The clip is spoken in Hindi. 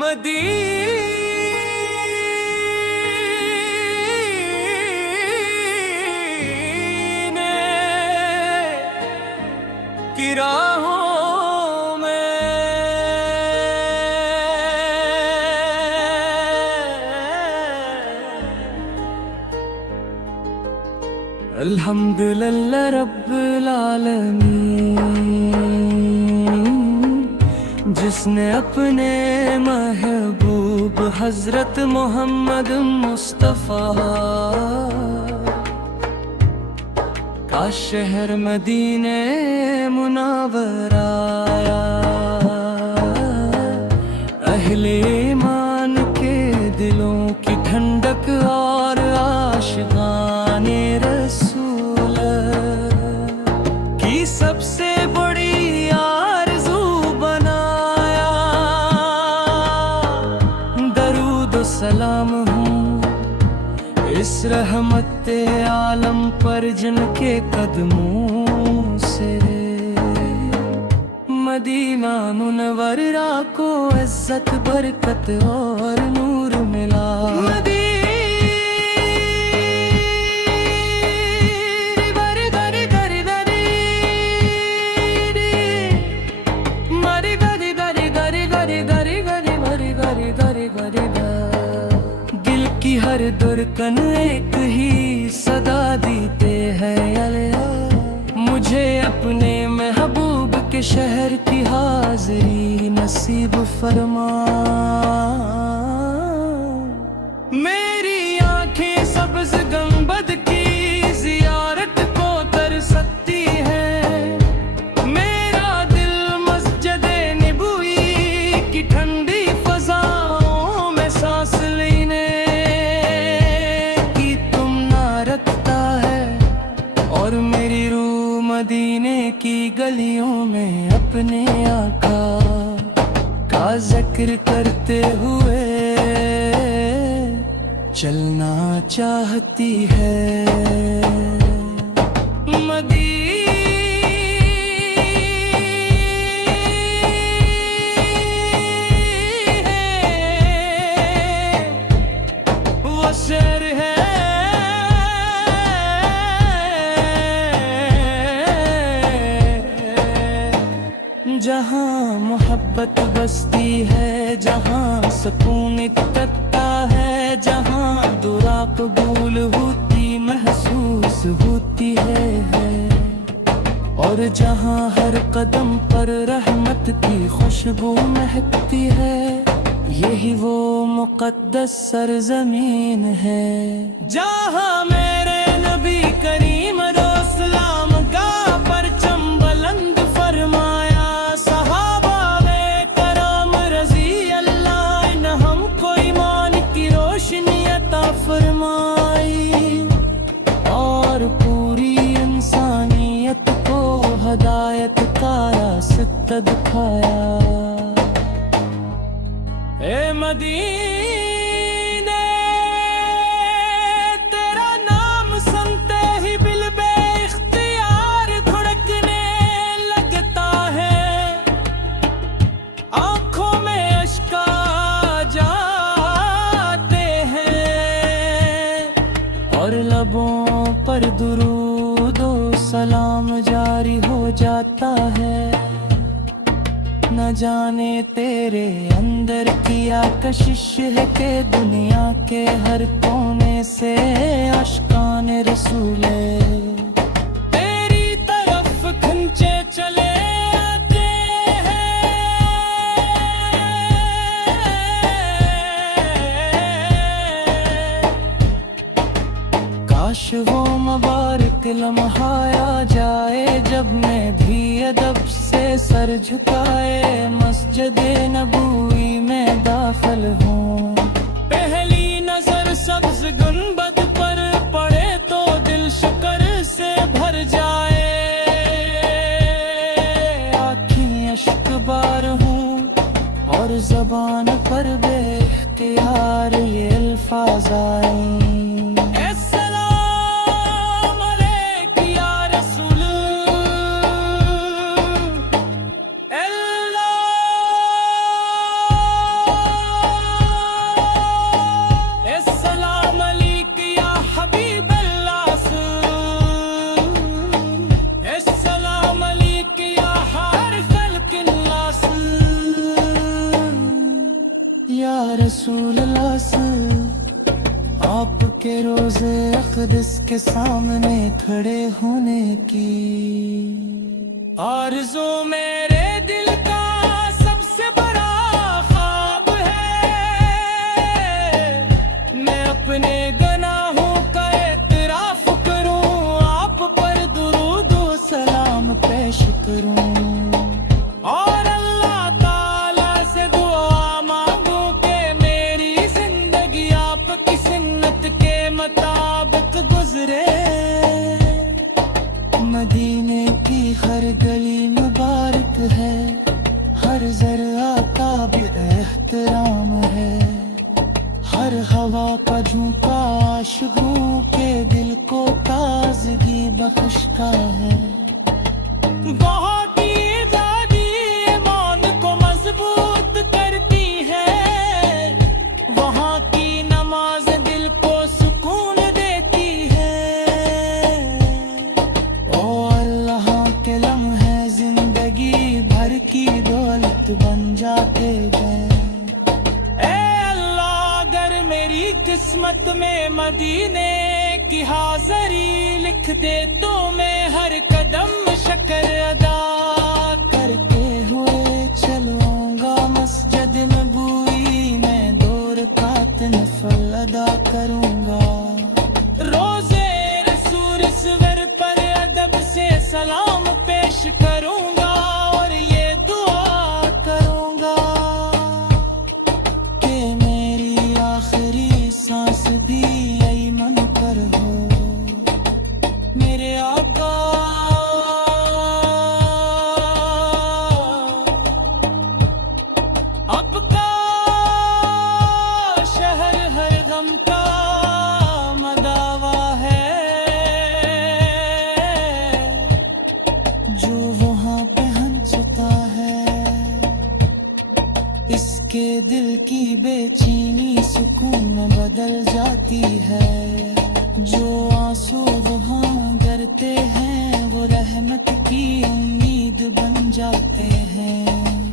मदीने की राहों में अल्हम्दुलिल्लाह रब्बिल आलमीन, जिसने अपने महबूब हजरत मोहम्मद मुस्तफा का शहर मदीने मुनव्वर आया। अहले ईमान के दिलों की ठंडक और आशिकाने रसूल की सबसे बड़ी आरज़ू बनाया। दरूद व सलाम हूँ इस रहमते आलम पर जिनके कदमों से मदीना मुनव्वरा को इज्जत बरकत और नूर मिला। दिल की हर धड़कन एक ही सदा देते हैं अल्लाह, मुझे अपने महबूब के शहर की हाज़िरी नसीब फरमा। मेरी आंखें सब्ज़ गुंबद की ज़ियारत को तरसती है, मेरा दिल मस्जिद-ए नबवी की ठंडी फ़ज़ाओं में सांस लेने की तमन्ना रखता है, और मेरी रूह मदीने की गलियों में अपने आका का जिक्र करते हुए चलना चाहती है। वो शहर है जहाँ मोहब्बत बसती है, जहाँ सुकून इकट्ठा है, जहाँ दुआ कबूल होती महसूस होती है, और जहाँ हर कदम पर रहमत की खुशबू महकती है। यही वो मुक़द्दस सरज़मीन है जहाँ मेरे नबी करीम सलाम का परचम बुलंद फरमाया। सहाबा वे करम रज़ी अल्लाह ने हमको ईमान की रोशनी अता फरमाई, और पूरी इंसानियत को हदायत का रास्ता दिखाया। ए मदीने तेरा नाम सुनते ही दिल बे-इख्तियार धड़कने लगता है, आँखों में अश्क आ जाते हैं, और लबों पर दुरूद व सलाम जारी हो जाता है। न जाने तेरे अंदर किया कशिश है कि दुनिया के हर कोने से आशिकाने रसूले तेरी तरफ खिंचे चले आते हैं। काश वो मुबारक लम्हा आ जाए जब मैं भी अदब से सर झुकाए मस्जिद-ए नबवी में दाखिल हूँ। पहली नजर सब्ज़ गुंबद पर पड़े तो दिल शुक्र से भर जाए। आँखें अश्कबार हूँ और ज़बान पर बे-इख्तियार ये अल्फाज़ आए। रसूलुल्लाह आपके रोज़े अक़दस के सामने खड़े होने की आरज़ू मेरे दिल का सबसे बड़ा ख्वाब है। मैं अपने गुनाहों का एतराफ़ करूं, आप पर दुरूद व सलाम पेश करूं और अल्लाह ताला से दुआ मांगूं कि मेरी जिंदगी आपकी सुन्नत के मुताबिक गुजरे। मदीने की हर गली मुबारक है, हर ज़रा का भी एहतराम है, हर हवा का झोंका आशिकों के दिल को ताज़गी बख्श का है। वहाँ की आज़ादी ईमान को मजबूत करती है, वहाँ की नमाज दिल को सुकून देती है। ओ अल्लाह के लम्हे जिंदगी भर की दौलत बन जाते हैं। ए अल्लाह, अगर मेरी किस्मत में मदीने की हाज़री लिख दे तो मैं हर कदम शक्र अदा करते हुए चलूंगा। मस्जिद नबवी में 2 रकात नफल अदा करूंगा। रोज़े रसूल सवर पर अदब से सलाम पेश करूंगा और ये दुआ करूंगा कि मेरी आखिरी सांस भी ईमान पर हो। मेरे आका आपका शहर हर गम का मदावा है, जो वहाँ पे हंसता है इसके दिल की बेचैनी सुकून में बदल जाती है। जो आंसू वहाँ गिरते हैं वो रहमत की उम्मीद बन जाते हैं।